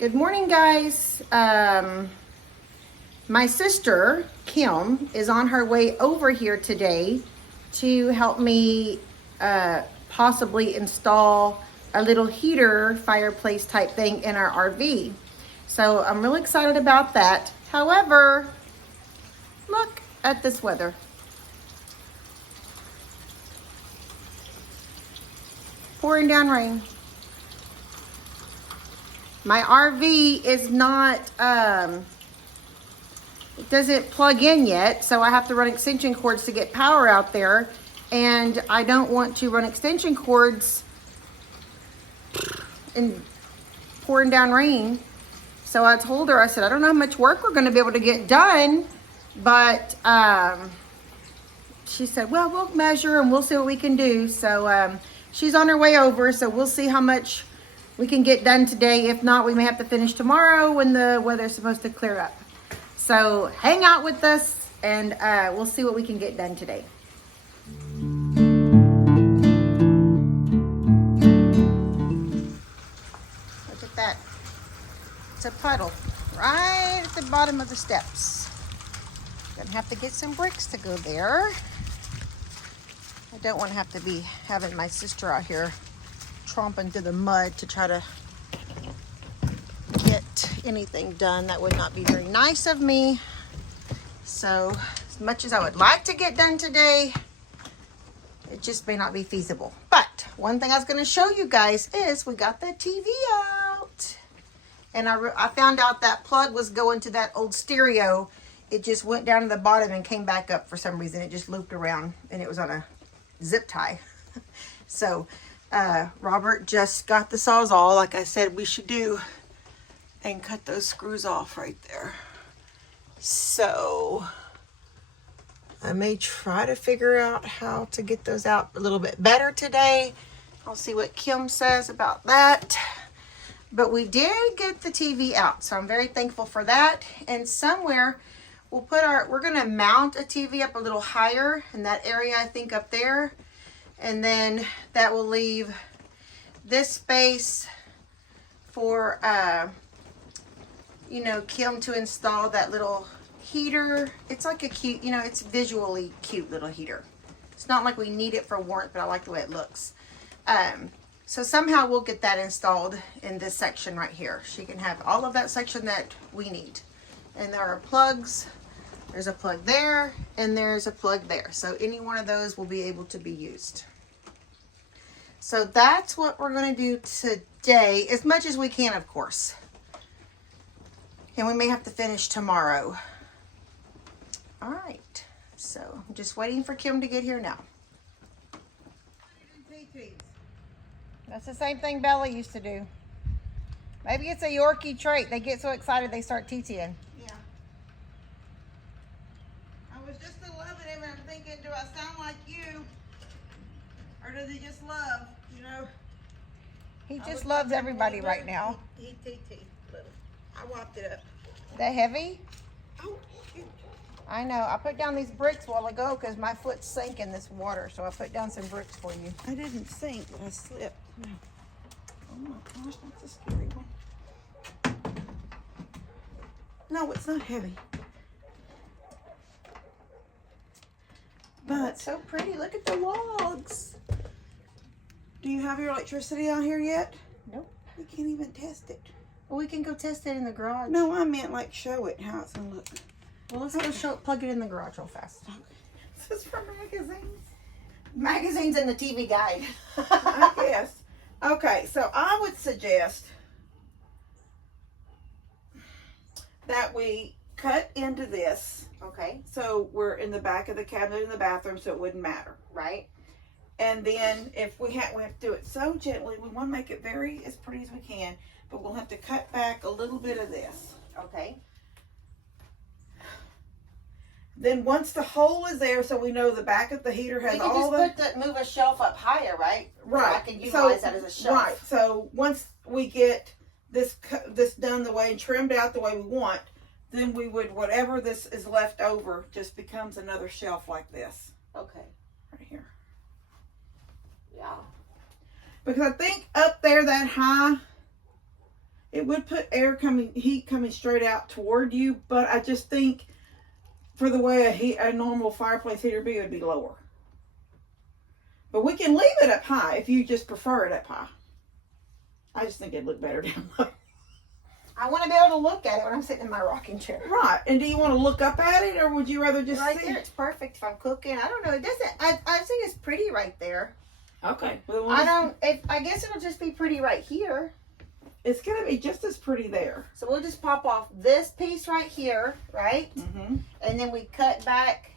Good morning, guys. My sister, Kim, is on her way over here today to help me possibly install a little heater fireplace type thing in our RV. So I'm really excited about that. However, look at this weather. Pouring down rain. My RV is not, it doesn't plug in yet, so I have to run extension cords to get power out there. And I don't want to run extension cords in pouring down rain. So I told her, I said, I don't know how much work we're gonna be able to get done, but she said, well, we'll measure and we'll see what we can do. So she's on her way over, so we'll see how much we can get done today. If not, we may have to finish tomorrow when the weather's supposed to clear up. So hang out with us and we'll see what we can get done today. Look at that. It's a puddle right at the bottom of the steps. Gonna have to get some bricks to go there. I don't want to have to be having my sister out here tromping through the mud to try to get anything done. That would not be very nice of me. So as much as I would like to get done today, it just may not be feasible. But one thing I was going to show you guys is we got the TV out. And I found out that plug was going to that old stereo. It just went down to the bottom and came back up for some reason. It just looped around and it was on a zip tie. So Robert just got the Sawzall, like I said we should do, and cut those screws off right there. So I may try to figure out how to get those out a little bit better today. I'll see what Kim says about that. But we did get the TV out, so I'm very thankful for that. And somewhere we'll put we're gonna mount a TV up a little higher in that area, I think up there. And then that will leave this space for, Kim to install that little heater. It's like a cute, it's visually cute little heater. It's not like we need it for warmth, but I like the way it looks. So somehow we'll get that installed in this section right here. She can have all of that section that we need. And there are plugs. There's a plug there, and there's a plug there. So any one of those will be able to be used. So that's what we're going to do today, as much as we can, of course. And we may have to finish tomorrow. All right. So I'm just waiting for Kim to get here now. That's the same thing Bella used to do. Maybe it's a Yorkie trait. They get so excited they start TTing. Yeah. I was just loving him and I'm thinking, do I sound like you? Or does he just love, He just loves everybody right now. He little. I whopped it up. That heavy? Oh, shoot. I know. I put down these bricks a while ago because my foot sank in this water. So I put down some bricks for you. I didn't sink, but I slipped. No. Oh my gosh, that's a scary one. No, it's not heavy. But It's so pretty. Look at the logs. do you have your electricity out here yet? Nope. We can't even test it. Well, we can go test it in the garage. No, I meant like show it how it's gonna look. Well, let's go plug it in the garage real fast. Okay. This is for magazines. Magazines and the TV guide. I guess. Okay, so I would suggest that we cut into this. Okay. So we're in the back of the cabinet in the bathroom, so it wouldn't matter. Right. And then if we have to do it so gently, we want to make it very as pretty as we can, but we'll have to cut back a little bit of this. Okay. Then once the hole is there, so we know the back of the heater has We can all just move a shelf up higher, right? Right. So I can utilize that as a shelf. Right. So once we get this done the way and trimmed out the way we want, then we would, whatever this is left over just becomes another shelf like this. Okay. Right here. Yeah. Because I think up there that high, It would put heat coming straight out toward you, but I just think for the way a normal fireplace heater be, it would be lower. But we can leave it up high if you just prefer it up high. I just think it'd look better down low. I want to be able to look at it when I'm sitting in my rocking chair. Right. And do you want to look up at it, or would you rather just right see there? it? It's perfect if I'm cooking. I don't know. It doesn't. I think it's pretty right there. Okay. Well, I guess it'll just be pretty right here. It's gonna be just as pretty there. So we'll just pop off this piece right here, right? Mm-hmm. And then we cut back.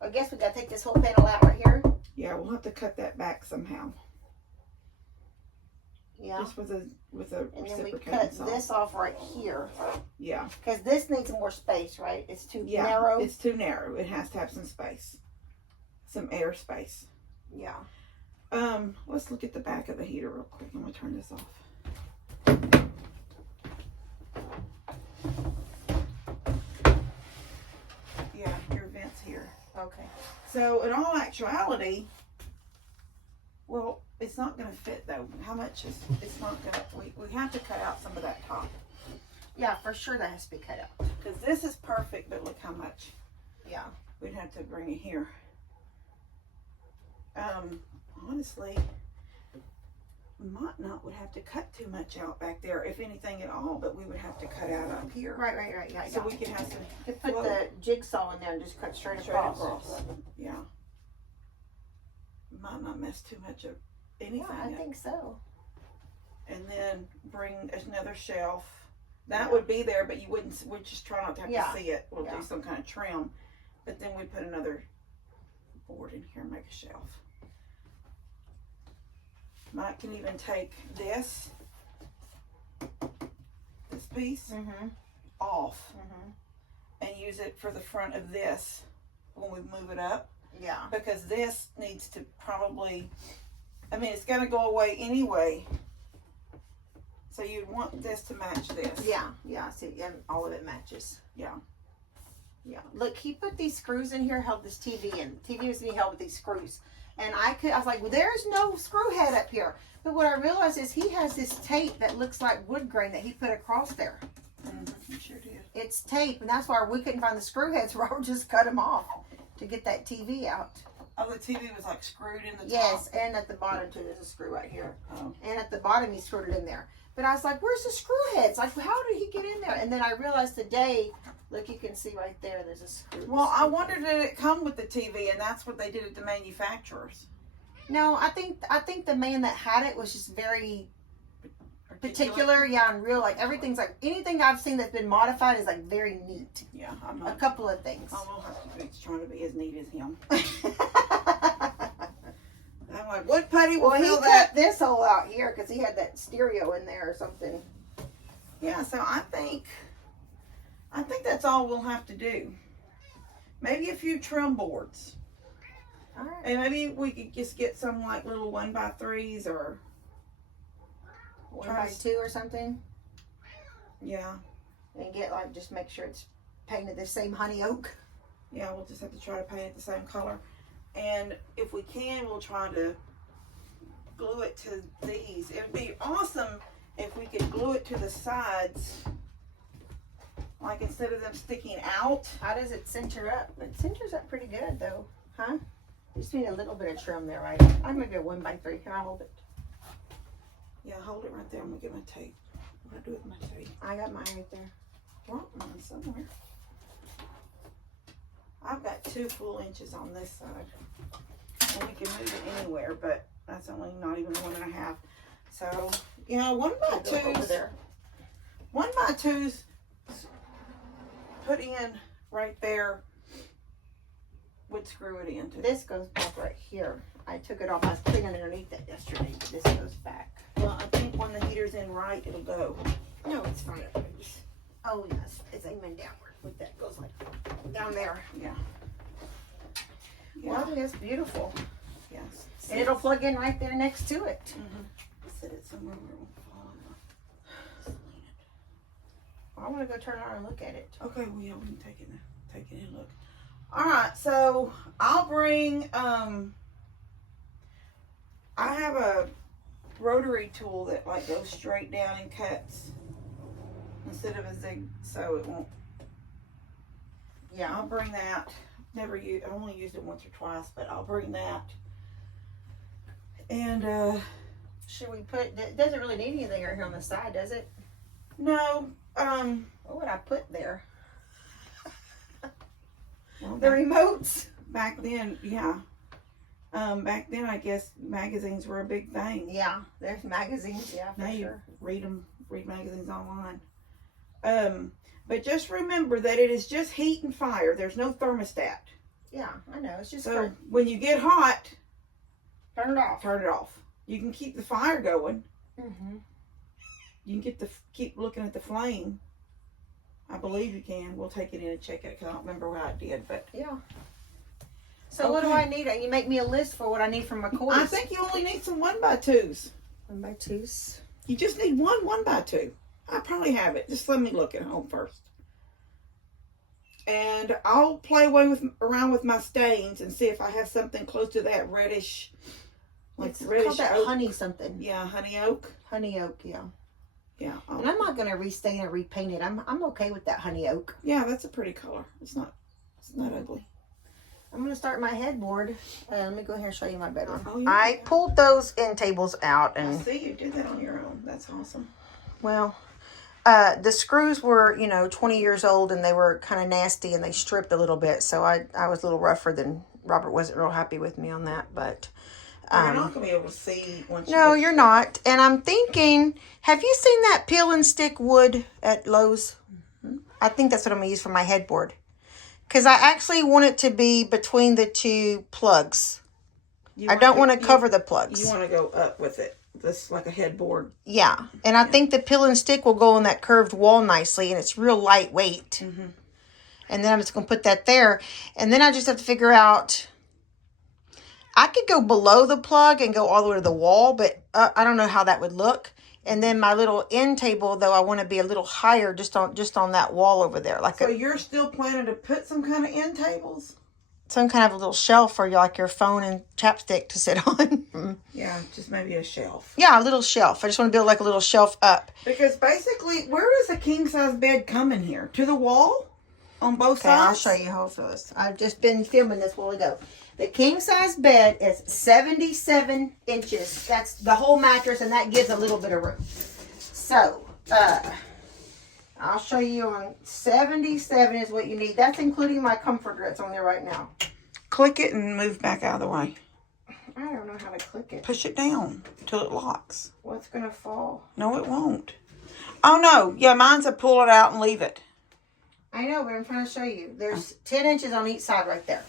I guess we gotta take this whole panel out right here. Yeah, we'll have to cut that back somehow. Yeah. Just with a And then we reciprocating cut saw. this off right here. Yeah. Because this needs more space, right? It's too Yeah. narrow. It's too narrow. It has to have some space. Some air space. Yeah. Let's look at the back of the heater real quick. I'm gonna turn this off. Yeah, your vent's here. Okay. So in all actuality, well, it's not gonna fit though. How much is, it's not gonna, we have to cut out some of that top. Yeah, for sure that has to be cut out. Because this is perfect, but look how much. Yeah. We'd have to bring it here. Honestly, would have to cut too much out back there, if anything at all, but we would have to cut out up here. Right. Yeah. So we could have some You could put the jigsaw in there and just cut straight across. Yeah. Might not mess too much of anything Yeah, I up. think so. And then bring another shelf. That would be there, but you wouldn't, we'd just try not to have to see it. We'll do some kind of trim. But then we put another board in here and make a shelf. Mike can even take this piece off and use it for the front of this when we move it up. Yeah. Because this needs to probably, I mean, it's going to go away anyway. So you'd want this to match this. Yeah. See, and all of it matches. Yeah. Look, he put these screws in here, held this TV in. TV was being held with these screws. And I was like, well, there's no screw head up here. But what I realized is he has this tape that looks like wood grain that he put across there. You sure did. It's tape, and that's why we couldn't find the screw heads. Robert just cut them off to get that TV out. Oh, the TV was like screwed in the top? Yes, and at the bottom too, there's a screw right here. Oh. And at the bottom, he screwed it in there. But I was like, where's the screw heads? Like, how did he get in there? And then I realized today, look, you can see right there, there's a screw. Well, I wondered, did it come with the TV? And that's what they did at the manufacturers. No, I think the man that had it was just very particular, and real. Like everything's like anything I've seen that's been modified is like very neat. Yeah, a couple of things. I will have to be trying to be as neat as him. I'm like, wood putty will he fill that. cut this hole out here because he had that stereo in there or something. Yeah, so I think that's all we'll have to do. Maybe a few trim boards. All right. And maybe we could just get some like little 1x3s or 1x2 or something. Yeah. And get like, just make sure it's painted the same honey oak. Yeah, we'll just have to try to paint it the same color. And if we can, we'll try to glue it to these. It would be awesome if we could glue it to the sides. Like instead of them sticking out. How does it center up? It centers up pretty good though. Huh? Just need a little bit of trim there, right? I'm gonna do a 1x3. Here, I'll hold it. Yeah, hold it right there. I'm gonna get my tape. What do I do with my tape? I got mine right there. Well, mine somewhere. I've got 2 full inches on this side. And we can move it anywhere, but that's only not even 1.5. So, you know, 1x2s. 1x2s put in right there would screw it into. This goes back right here. I took it off. I was putting it underneath it yesterday. But this goes back. Well, I think when the heater's in right, it'll go. No, it's fine. Oh yes, it's aiming downward. With that goes like down there. Yeah. Well, I think that's beautiful. Yes. And it'll plug in right there next to it. Set it somewhere where it won't fall in. I want to go turn around and look at it. Okay, well, yeah, we can take it and look. All right, so I'll bring, I have a rotary tool that like goes straight down and cuts instead of a zig, so it won't. Yeah, I'll bring that. Never use. I only used it once or twice, but I'll bring that. And should we put? It doesn't really need anything right here on the side, does it? No. What would I put there? Well, The remotes. back then, yeah. Back then, I guess magazines were a big thing. Yeah, there's magazines. Yeah, for Now you sure. read magazines online. But just remember that it is just heat and fire. There's no thermostat. Yeah, I know. It's just So when you get hot, turn it off. turn it off. You can keep the fire going. Mm-hmm. You can keep looking at the flame. I believe you can. We'll take it in and check it because I don't remember what I did. But Yeah. So what do Okay. I need? You make me a list for what I need from McCoy's. I think you only need some 1x2s. 1x2s. You just need one 1x2. I probably have it. Just let me look at home first. And I'll play around with my stains and see if I have something close to that reddish, like It's reddish called that oak. honey something. Yeah, honey oak. Honey oak, yeah. Yeah. And I'm not gonna restain or repaint it. I'm okay with that honey oak. Yeah, that's a pretty color. It's not ugly. I'm gonna start my headboard. Let me go here and show you my bedroom. Oh, yeah. I pulled those end tables out, I and see you did that on your own. That's awesome. well, the screws were 20 years old, and they were kind of nasty, and they stripped a little bit. So I was a little rougher than Robert. Wasn't real happy with me on that, but. You're not gonna be able to see once. No, you're not. And I'm thinking, have you seen that peel and stick wood at Lowe's? Mm-hmm. I think that's what I'm going to use for my headboard. Because I actually want it to be between the two plugs. I don't want to cover the plugs. You want to go up with it. This like a headboard. Yeah. And I think the peel and stick will go on that curved wall nicely. And it's real lightweight. Mm-hmm. And then I'm just going to put that there. And then I just have to figure out... I could go below the plug and go all the way to the wall, but I don't know how that would look. And then my little end table, though, I want to be a little higher just on that wall over there. So you're still planning to put some kind of end tables? Some kind of a little shelf for like your phone and chapstick to sit on. Yeah, just maybe a shelf. Yeah, a little shelf. I just want to build like a little shelf up. Because basically, where does a king size bed come in here? To the wall? On both Okay, I'll sides? show you how it feels. I've just been filming this while ago. The king size bed is 77 inches. That's the whole mattress, and that gives a little bit of room. So, I'll show you on 77 is what you need. That's including my comforter that's on there right now. Click it and move back out of the way. I don't know how to click it. Push it down till it locks. What's going to fall? No, it won't. Oh, no. Yeah, mine's a pull it out and leave it. I know, but I'm trying to show you. There's 10 inches on each side right there.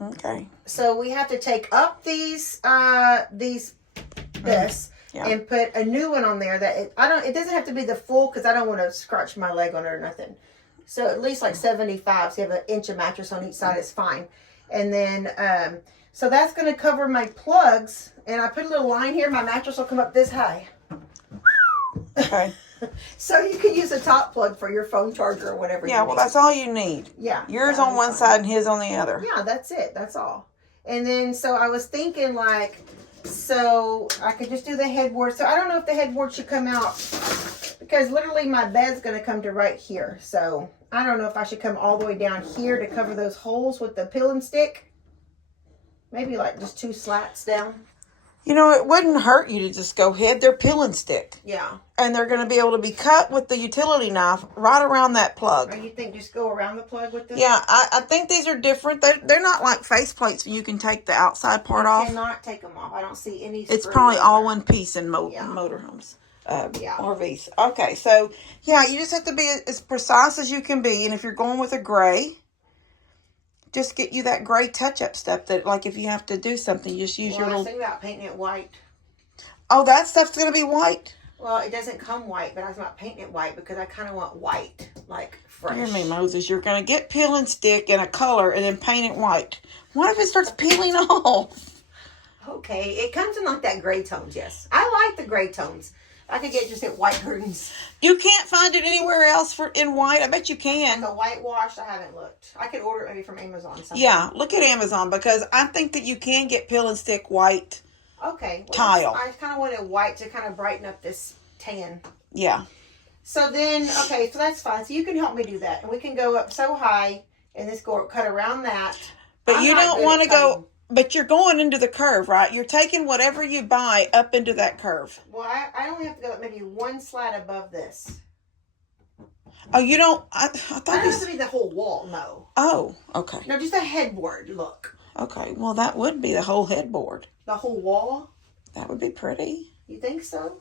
Okay. So we have to take up this Yeah. and put a new one on there that it doesn't have to be the full because I don't want to scratch my leg on it or nothing. So at least like 75. So you have an inch of mattress on each side. It's fine. And then so that's going to cover my plugs. And I put a little line here. My mattress will come up this high. Okay. So you can use a top plug for your phone charger or whatever. Yeah, well, that's all you need. Yeah. Yours that'll on be one fine. side and his on the other. Yeah, that's it. That's all. And then, so I was thinking like, so I could just do the headboard. So I don't know if the headboard should come out because literally my bed's going to come to right here. So I don't know if I should come all the way down here to cover those holes with the peel and stick. Maybe like just 2 slats down. You know, it wouldn't hurt you to just go ahead. They're peel and stick. Yeah. And they're going to be able to be cut with the utility knife right around that plug. Or you think just go around the plug with this? Yeah, I think these are different. They're not like face plates. You can take the outside part I off. cannot take them off. I don't see any. It's screws probably in all there. one piece in Yeah. motorhomes. Yeah. RVs. Okay, so yeah, you just have to be as precise as you can be. And if you're going with a gray, just get you that gray touch-up stuff that, like, if you have to do something, you just use Well, your I was little... thinking about painting it white. Oh, that stuff's going to be white? Well, it doesn't come white, but I was about painting it white because I kind of want white, like fresh. Hear me, Moses. You're going to get peel and stick in a color and then paint it white. What if it starts peeling off? Okay, it comes in like that gray tones, yes. I like the gray tones, I could get just at white curtains. You can't find it anywhere else in white. I bet you can. The whitewashed, I haven't looked. I could order it maybe from Amazon. Something. Yeah, look at Amazon because I think that you can get peel and stick white. Okay. Well, tile. I kind of wanted white to kind of brighten up this tan. Yeah. So then, okay, so that's fine. So you can help me do that. And we can go up so high and this cut around that. But you don't want to go, but you're going into the curve, right? You're taking whatever you buy up into that curve. Well, I only have to go up maybe one slat above this. Oh, you don't, I thought it doesn't have to be the whole wall, no. Oh, okay. No, just a headboard look. Okay, well that would be the whole headboard. The whole wall? That would be pretty. You think so?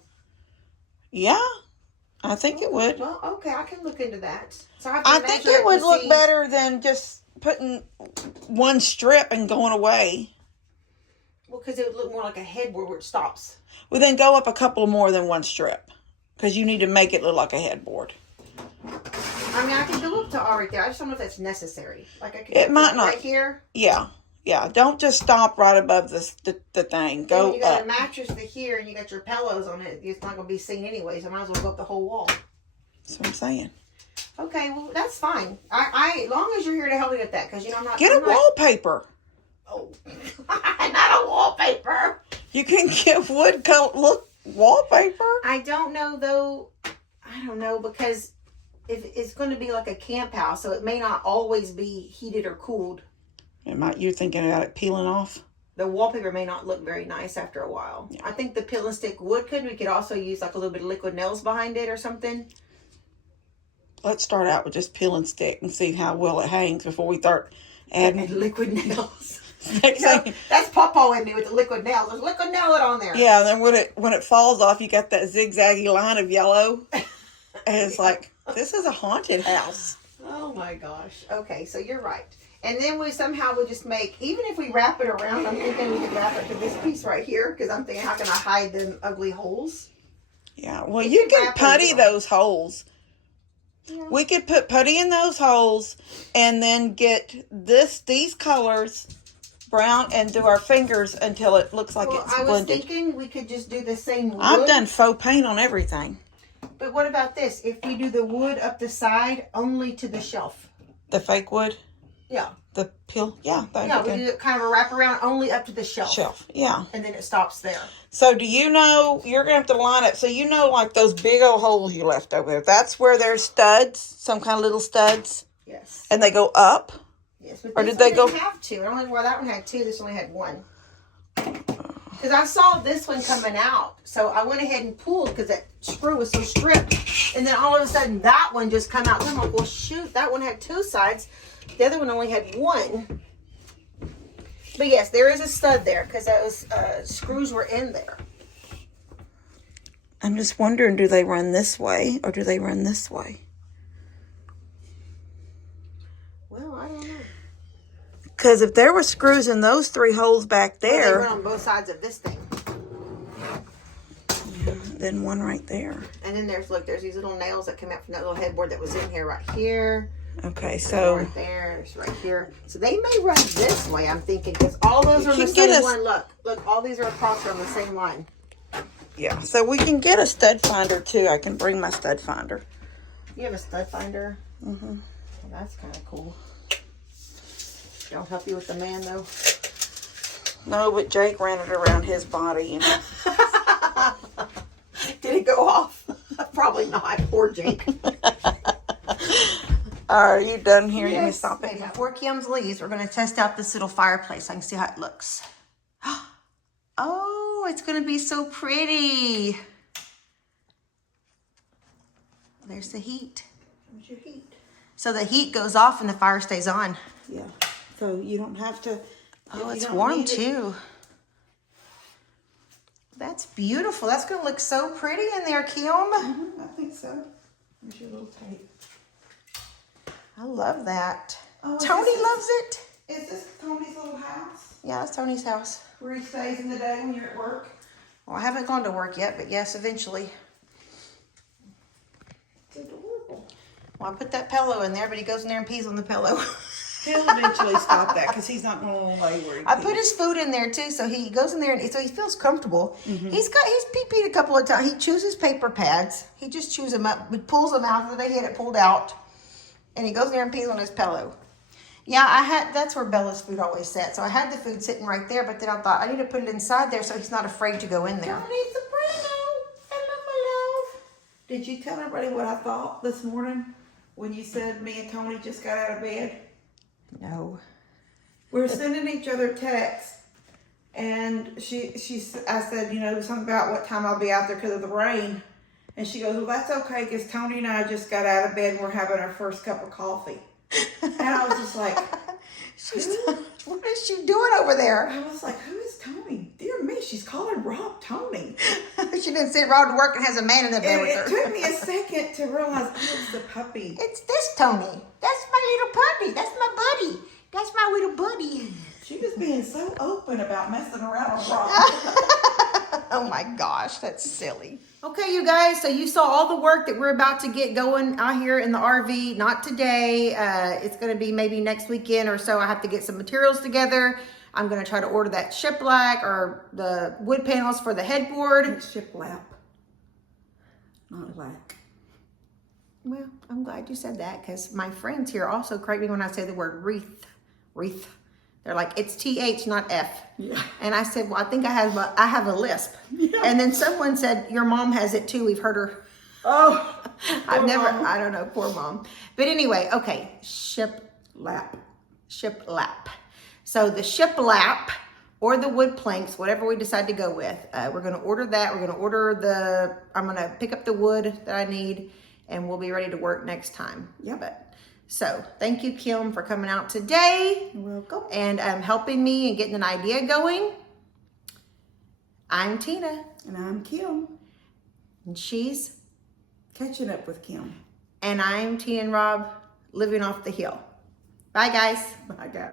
Yeah, I think it would. Well, okay, I can look into that. So I think it would look better than just putting one strip and going away. Well, because it would look more like a headboard where it stops. Well, then go up a couple more than one strip. Because you need to make it look like a headboard. I mean, I can go up to all right there. I just don't know if that's necessary. Like I could it might not. Right here. Yeah. Yeah. Don't just stop right above the thing. Go up. You got a mattress to here and you got your pillows on it. It's not going to be seen anyway, so I might as well go up the whole wall. That's what I'm saying. Okay, well, that's fine. I as long as you're here to help me with that, because, you know, I'm not... Get wallpaper. Oh, not a wallpaper. You can get wood look wallpaper. I don't know, though. I don't know, because if it's going to be like a camp house, so it may not always be heated or cooled. You're thinking about it peeling off? The wallpaper may not look very nice after a while. Yeah. I think the peel and stick wood we could also use like a little bit of liquid nails behind it or something. Let's start out with just peel and stick and see how well it hangs before we start adding liquid nails. That's Pawpaw in me with the liquid nails. There's liquid nail it on there. Yeah, and then when it falls off, you got that zigzaggy line of yellow. And it's like, this is a haunted house. Oh my gosh. Okay, so you're right. And then we somehow would just make, even if we wrap it around, I'm thinking we could wrap it to this piece right here, because I'm thinking, how can I hide them ugly holes? Yeah, well, you can putty those holes. Yeah. We could put putty in those holes and then get these colors brown and do our fingers until it looks like it's blended. I was thinking we could just do the same wood. I've done faux paint on everything. But what about this? If we do the wood up the side only to the shelf. The fake wood? Yeah. The peel? Yeah. Yeah, we do kind of a wraparound only up to the shelf. Yeah. And then it stops there. So do you know, you're going to have to line up, so you know like those big old holes you left over there. That's where there's studs, some kind of little studs? Yes. And they go up? Yes. But or did they go? Have to. I don't know why that one had two. This only had one. Because I saw this one coming out. So I went ahead and pulled because that screw was so stripped. And then all of a sudden that one just come out. And I'm like, well, shoot, that one had two sides. The other one only had one. But yes, there is a stud there because those screws were in there. I'm just wondering, do they run this way or do they run this way? Well, I don't know. Because if there were screws in those three holes back there. Well, they run on both sides of this thing. Yeah, then one right there. And then there's these little nails that come out from that little headboard that was in here right here. Okay, so. Right there, it's right here. So they may run this way, I'm thinking, because all those are on the same line. Look, all these are across on the same line. Yeah, so we can get a stud finder too. I can bring my stud finder. You have a stud finder? Mm-hmm. Well, that's kind of cool. Don't help you with the man, though? No, but Jake ran it around his body, you know. Did it go off? Probably not. Poor Jake. Are you done here? Yes. Let me stop it. Before Kim's leaves, we're going to test out this little fireplace. So I can see how it looks. Oh, it's going to be so pretty. There's the heat. There's your heat. So the heat goes off and the fire stays on. Yeah. So you don't have to. Oh, it's warm too. That's beautiful. That's going to look so pretty in there, Kim. Mm-hmm, I think so. Here's your little tape. I love that. Oh, Tony loves it. Is this Tony's little house? Yeah, that's Tony's house. Where he stays in the day when you're at work? Well, I haven't gone to work yet, but yes, eventually. It's adorable. Well, I put that pillow in there, but he goes in there and pees on the pillow. He'll eventually stop that because he's not going to lay where he I put his food in there too, so he goes in there and so he feels comfortable. He's pee-peed a couple of times. He chews his paper pads. He just chews them up. He pulls them out. The day he had it pulled out, and he goes in there and pees on his pillow. Yeah, that's where Bella's food always sat. So I had the food sitting right there, but then I thought I need to put it inside there so he's not afraid to go in there. Tony Soprano. Hello, my love. Did you tell everybody what I thought this morning when you said me and Tony just got out of bed? No. We were sending each other texts, and I said, you know, something about what time I'll be out there because of the rain. And she goes, well, that's okay because Tony and I just got out of bed and we're having our first cup of coffee. And I was just like, what is she doing over there? I was like, who is Tony? Dear me, she's calling Rob Tony. She didn't send Rob to work and has a man in the bed with her. It took me a second to realize, oh, it's the puppy. It's this Tony. That's my little puppy. That's my buddy. That's my little buddy. She was being so open about messing around with Rob. Oh my gosh, that's silly. Okay, you guys, so you saw all the work that we're about to get going out here in the RV. Not today. It's going to be maybe next weekend or so. I have to get some materials together. I'm going to try to order that shiplap or the wood panels for the headboard. It's shiplap, not lack. Well, I'm glad you said that because my friends here also correct me when I say the word wreath. Wreath. They're like, it's TH, not F. Yeah. And I said, well, I think I have a lisp. Yeah. And then someone said, your mom has it too. We've heard her. Oh, I don't know, poor mom. But anyway, okay, shiplap. So the shiplap or the wood planks, whatever we decide to go with, we're going to order that. We're going to order I'm going to pick up the wood that I need and we'll be ready to work next time. Yep. So thank you, Kim, for coming out today. You're welcome. And helping me and getting an idea going. I'm Tina. And I'm Kim. And she's Catching up with Kim. And I'm Tina and Rob living off the hill. Bye, guys. Bye, guys.